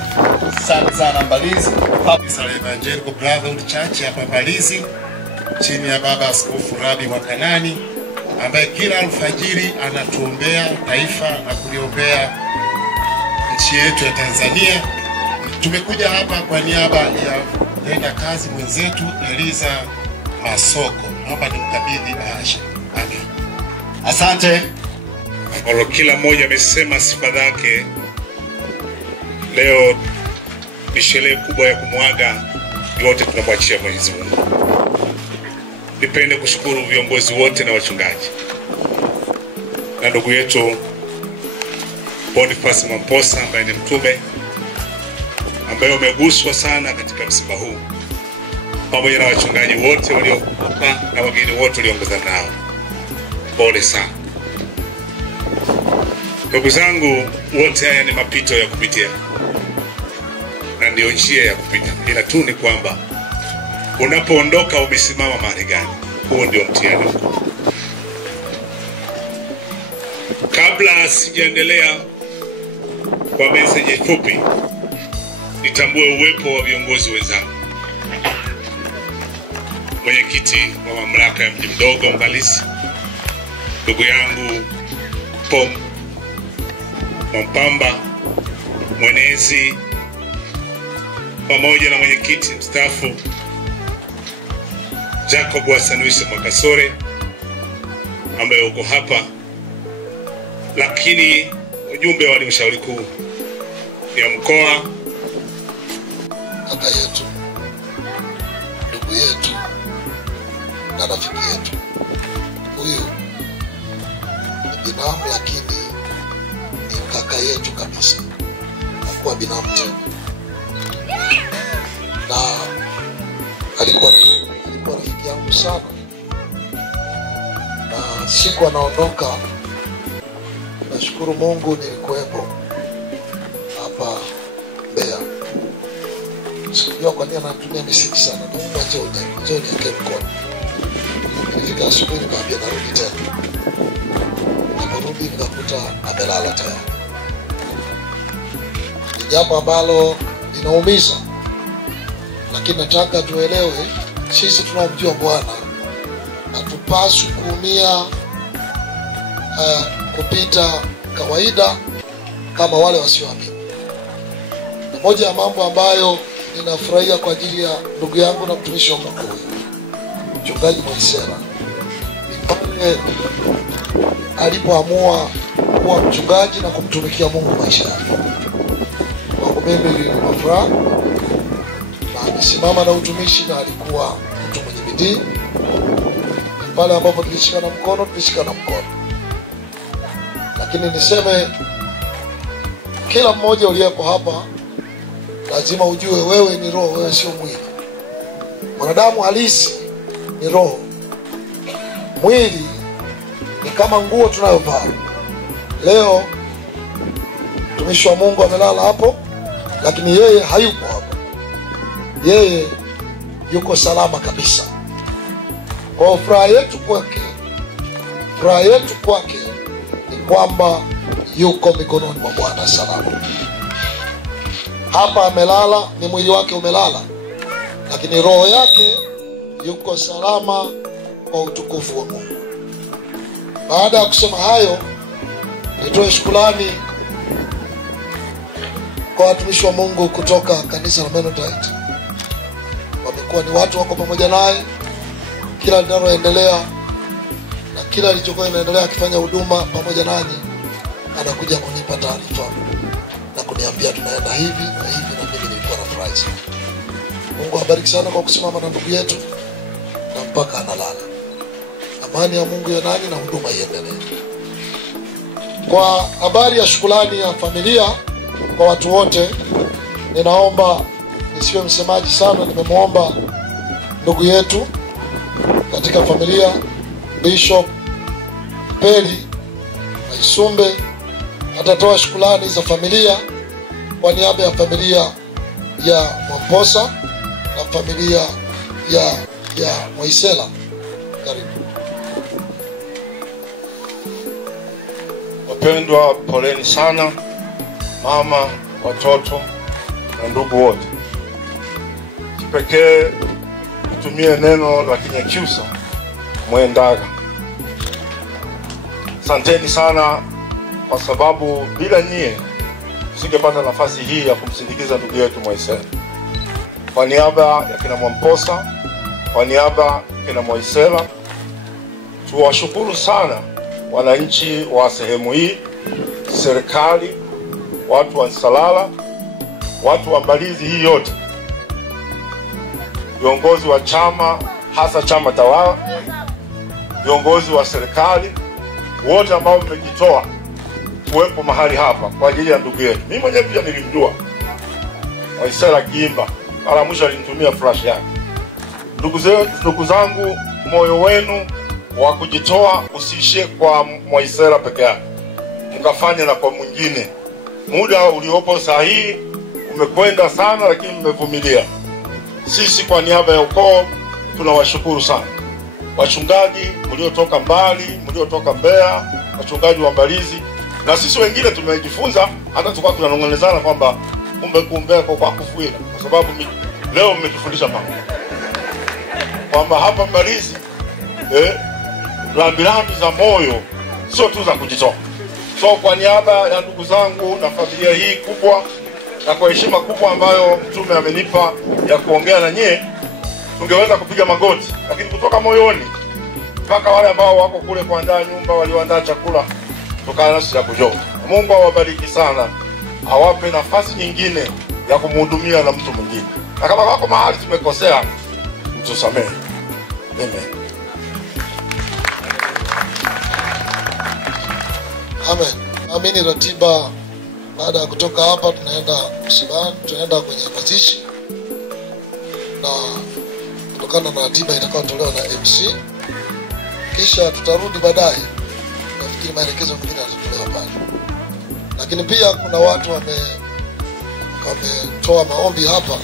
Asante sana Mbalizi. Kanisa la Evangelical Brotherhood Church hapa Mbalizi chini ya Baba Askofu Rabi Mwakanani, ambaye kila alfajiri anatuombea taifa na kuliombea nchi yetu ya Tanzania. Tumekuja hapa kwa niaba ya tenda kazi mwenzetu Eliza Masoko. Hapa ni mkabidhi bahasha. Amen. Asante. Ambalo kila mmoja amesema sifa zake. Leo ni sherehe kubwa ya kumwaga, yote tunamwachia Mwenyezi Mungu. Nipende kushukuru viongozi wote na wachungaji na ndugu yetu Boniface Mamposa ambaye ni mtume, ambaye umeguswa sana katika msiba huu, pamoja na wachungaji wote waliokupa na wageni wote walioongozana nao. Pole sana ndugu zangu wote, haya ni mapito ya kupitia na ndio njia ya kupita, ila tu ni kwamba unapoondoka umesimama mahali gani. Huo ndio mtihani. Kabla sijaendelea kwa message fupi, nitambue uwepo wa viongozi wenzangu. mwenyekiti wa mamlaka ya mji mdogo Mbalizi, ndugu yangu Pom Mwampamba mwenezi, pamoja na mwenyekiti mstaafu Jacob Wasanuisi Mwakasore ambaye uko hapa, lakini ujumbe wa halmashauri kuu ya mkoa, kaka yetu, ndugu yetu na rafiki yetu. Huyu ni binamu, lakini ni kaka yetu kabisa, hakuwa binamu tena, na alikuwa rafiki yangu sana. Na siku anaondoka, nashukuru Mungu nilikuwepo hapa Mbeya. Sijua kwa nini anatumia misiki sana. Naomba njoni yake mkono. Nilifika asubuhi nikamwambia narudi tena. Niliporudi nikakuta amelala tayari. Ni jambo ambalo linaumiza, lakini nataka tuelewe, sisi tunamjua Bwana, hatupaswi kuumia kupita kawaida kama wale wasioamini. Na moja ya mambo ambayo ninafurahia kwa ajili ya ndugu yangu na mtumishi wa Mungu huyu Mchungaji Mwaisela ni pale alipoamua kuwa mchungaji na kumtumikia Mungu maisha yake. Kwangu mimi nilikuwa furaha, na alisimama na utumishi, na alikuwa mtu mwenye bidii. Pale ambapo tulishikana mkono. Lakini niseme, kila mmoja uliyepo hapa lazima ujue wewe ni roho, wewe sio mwili. Mwanadamu halisi ni roho. Mwili ni kama nguo tunayovaa. Leo mtumishi wa Mungu amelala hapo, lakini yeye hayupo hapo. Yeye yuko salama kabisa. Kwa furaha yetu kwake ni kwamba yuko mikononi mwa Bwana salama. Hapa amelala, ni mwili wake umelala, lakini roho yake yuko salama kwa utukufu wa Mungu. Baada ya kusema hayo, nitoe shukrani kwa watumishi wa Mungu kutoka kanisa la Mennonite. Wamekuwa ni watu wako pamoja naye kila linaloendelea, na kila alichokuwa inaendelea akifanya huduma pamoja nanyi, anakuja kunipa taarifa na kuniambia tunaenda hivi na hivi, na mimi nilikuwa nafurahi sana. Mungu abariki sana kwa kusimama na ndugu yetu na mpaka analala. Amani ya Mungu ya nani, na huduma iendelee. Kwa habari ya shukrani ya familia kwa watu wote, ninaomba nisiwe msemaji sana. Nimemwomba ndugu yetu katika familia Bishop Peli Maisumbe atatoa shukrani za familia kwa niaba ya familia ya Mwamposa na familia ya Mwaisela. Karibu. Wapendwa, poleni sana mama, watoto na ndugu wote. Kipekee kutumia neno la Kinyakyusa mwendaga. Asanteni sana, kwa sababu bila nyie singepata nafasi hii ya kumsindikiza ndugu yetu Mwaisela. Kwa niaba ya kina Mwamposa, kwa niaba ya kina Mwaisela, tuwashukuru sana wananchi wa sehemu hii, serikali, watu wa Nsalala, watu wa Mbalizi hii yote, viongozi wa chama, hasa chama tawala, viongozi wa serikali, wote ambao mmejitoa kuwepo mahali hapa kwa ajili ya ndugu yetu. Mimi mwenyewe pia nilimjua Mwaisela kiimba, mara mwisho alinitumia flash yake. Ndugu zangu, moyo wenu wa kujitoa usiishie kwa Mwaisela peke yake, mkafanya na kwa mwingine. Muda uliopo sahihi umekwenda sana, lakini mmevumilia. Sisi kwa niaba ya ukoo tunawashukuru sana wachungaji mliotoka mbali, mliotoka Mbeya, wachungaji wa Mbalizi, na sisi wengine tumejifunza. Hata tukao tunanong'onezana kwamba kumbe kwa kufuila, kwa sababu leo mmetufundisha mambo. kwamba hapa Mbalizi rambirambi za moyo sio tu za kujitoa. So kwa niaba ya ndugu zangu na familia hii kubwa na kwa heshima kubwa ambayo mtume amenipa ya kuongea na nyie, tungeweza kupiga magoti, lakini kutoka moyoni mpaka wale ambao wako kule kuandaa nyumba, walioandaa chakula, tukana nasi ya kujoa. Mungu awabariki sana, awape nafasi nyingine ya kumhudumia na mtu mwingine, na kama wako mahali tumekosea, mtusamehe. Amen. Amen. Amini ratiba, baada ya kutoka hapa tunaenda msibani, tunaenda kwenye mazishi, na kutokana na ratiba itakayotolewa na MC, kisha tutarudi baadaye. Nafikiri maelekezo mengine yatatolewa pale, lakini pia kuna watu wametoa maombi hapa.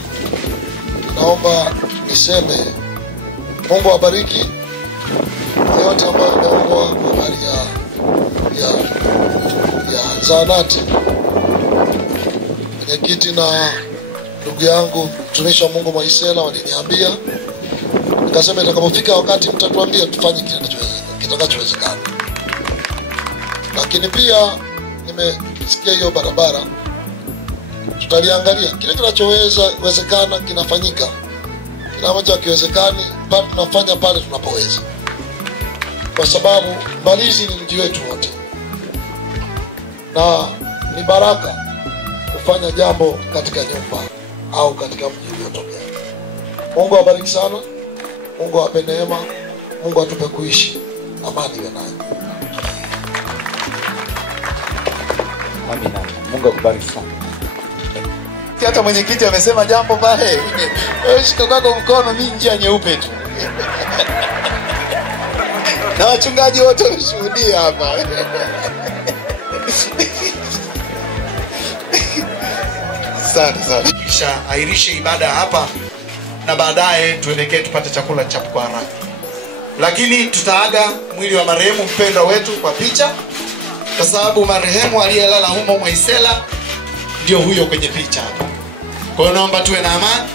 Naomba niseme Mungu awabariki yote ambayo yameombwa kwa habari ya zahanati. Mwenyekiti na ndugu yangu mtumishi wa Mungu Mwaisela waliniambia, nikasema itakapofika wakati mtatuambia tufanye kitakachowezekana. Lakini pia nimesikia hiyo barabara, tutaliangalia kile kinachowezekana kinafanyika, kile ambacho hakiwezekani bado tunafanya pale tunapoweza, kwa sababu Mbalizi ni mji wetu wote na ni baraka kufanya jambo katika nyumba au katika mji uliotokea. Mungu awabariki sana, Mungu awape neema, Mungu atupe kuishi, amani iwe nayo. Amina. Mungu akubariki sana. Hata mwenyekiti amesema jambo pale. Wewe shika kwako mkono, mimi njia nyeupe tu. Na wachungaji wote washuhudia hapa. Sana. Kisha airishe ibada hapa na baadaye tuelekee tupate chakula cha kwa haraka. Lakini tutaaga mwili wa marehemu mpendwa wetu kwa picha, kwa sababu marehemu aliyelala humo Mwaisela ndio huyo kwenye picha hapa. Kwa hiyo naomba tuwe na amani.